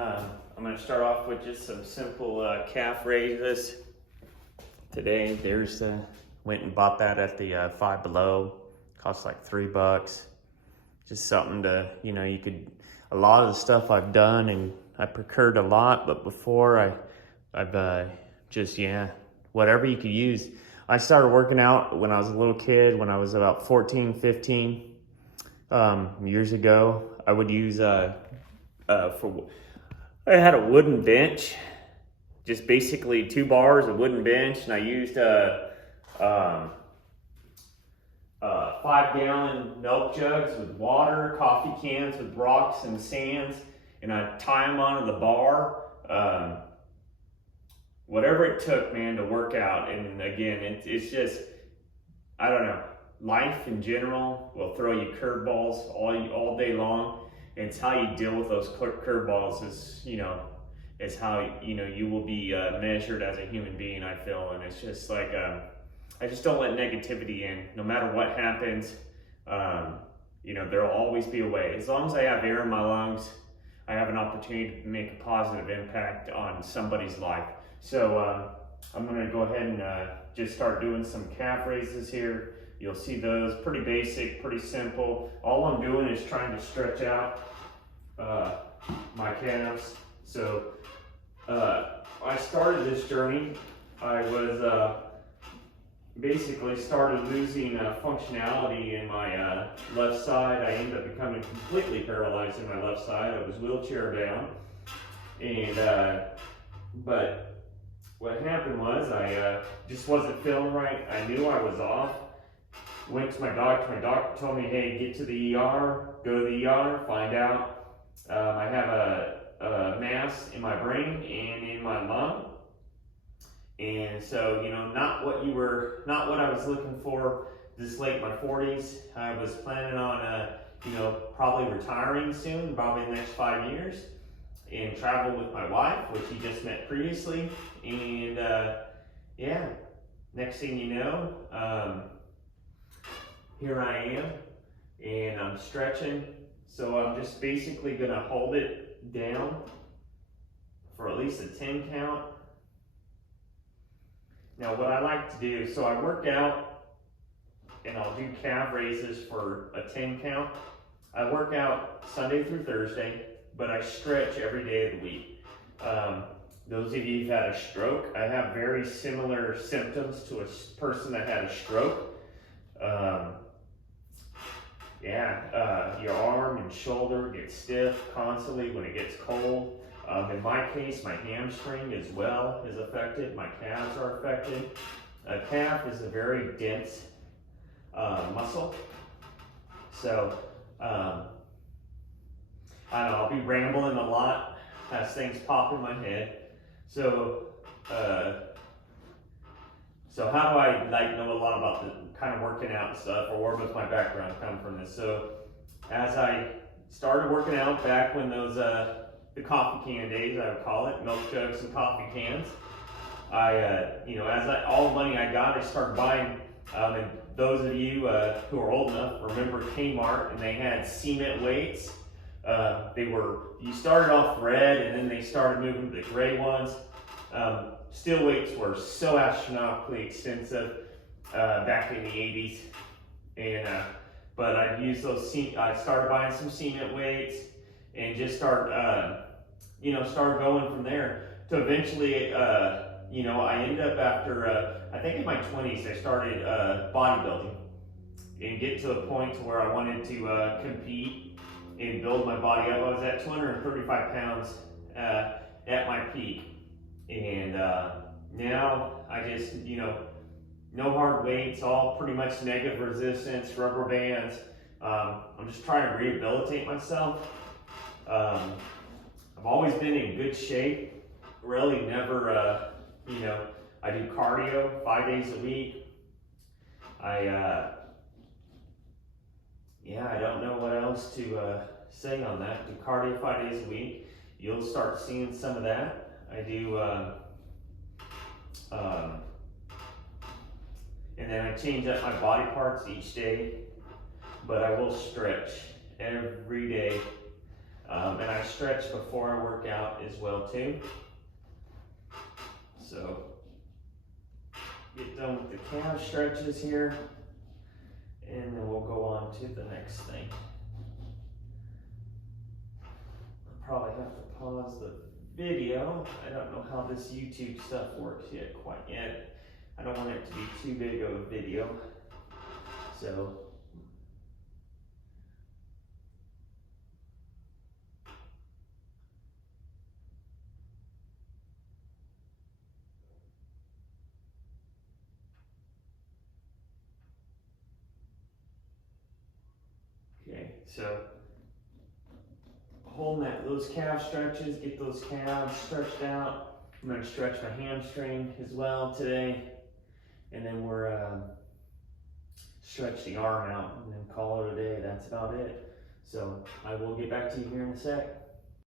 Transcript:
I'm going to start off with just some simple calf raises. Today, went and bought that at the Five Below. Cost like $3. Just something to, a lot of the stuff I've done and I procured a lot, but before I've whatever you could use. I started working out when I was a little kid, when I was about 14, 15 years ago. I would use, I had a wooden bench, just basically 2 bars, a wooden bench, and I used 5-gallon milk jugs with water, coffee cans with rocks and sands, and I'd tie them onto the bar. Whatever it took, man, to work out. And again, it's just, I don't know, life in general will throw you curveballs all day long. And it's how you deal with those curveballs is how, you will be measured as a human being, I feel. And it's just like, I just don't let negativity in. No matter what happens, there'll always be a way. As long as I have air in my lungs, I have an opportunity to make a positive impact on somebody's life. So I'm gonna go ahead and just start doing some calf raises here. You'll see those, pretty basic, pretty simple. All I'm doing is trying to stretch out my calves. So I started this journey. I was basically started losing functionality in my left side. I ended up becoming completely paralyzed in my left side. I was wheelchair down, and but what happened was I just wasn't feeling right. I knew I was off. Went to my doctor. My doctor told me, hey, get to the ER, go to the ER, find out I have a mass in my brain and in my lung. And so, not what I was looking for this late in my 40s. I was planning on, probably retiring soon, probably in the next 5 years, and travel with my wife, which you just met previously. And next thing you know, here I am, and I'm stretching. So I'm just basically gonna hold it down for at least a 10 count. Now what I like to do, so I work out and I'll do calf raises for a 10 count. I work out Sunday through Thursday, but I stretch every day of the week. Those of you who've had a stroke, I have very similar symptoms to a person that had a stroke. Your arm and shoulder get stiff constantly when it gets cold. In my case, my hamstring as well is affected. My calves are affected. A calf is a very dense muscle. So, I don't know, I'll be rambling a lot as things pop in my head. So how do I know a lot about the kind of working out and stuff, or where does my background come from this? So as I started working out back when those the coffee can days, I would call it, milk jugs and coffee cans, all the money I got, I started buying, and those of you who are old enough remember Kmart, and they had cement weights. You started off red, and then they started moving to the gray ones. Steel weights were so astronomically expensive back in the 80s, and but I'd use those. I started buying some cement weights and just start going from there. To eventually, I ended up after I think in my 20s I started bodybuilding and get to the point to where I wanted to compete and build my body up. I was at 235 pounds at my peak. And now I just, no hard weights, all pretty much negative resistance, rubber bands. I'm just trying to rehabilitate myself. I've always been in good shape. Really never, I do cardio 5 days a week. I don't know what else to say on that. Do cardio 5 days a week. You'll start seeing some of that. I do, and then I change up my body parts each day, but I will stretch every day. And I stretch before I work out as well too. So get done with the calf stretches here, and then we'll go on to the next thing. I'll probably have to pause the video. I don't know how this YouTube stuff works quite yet. I don't want it to be too big of a video. So okay, so holding those calf stretches, get those calves stretched out. I'm going to stretch my hamstring as well today, and then we're stretch the arm out and then call it a day. That's about it. So I will get back to you here in a sec.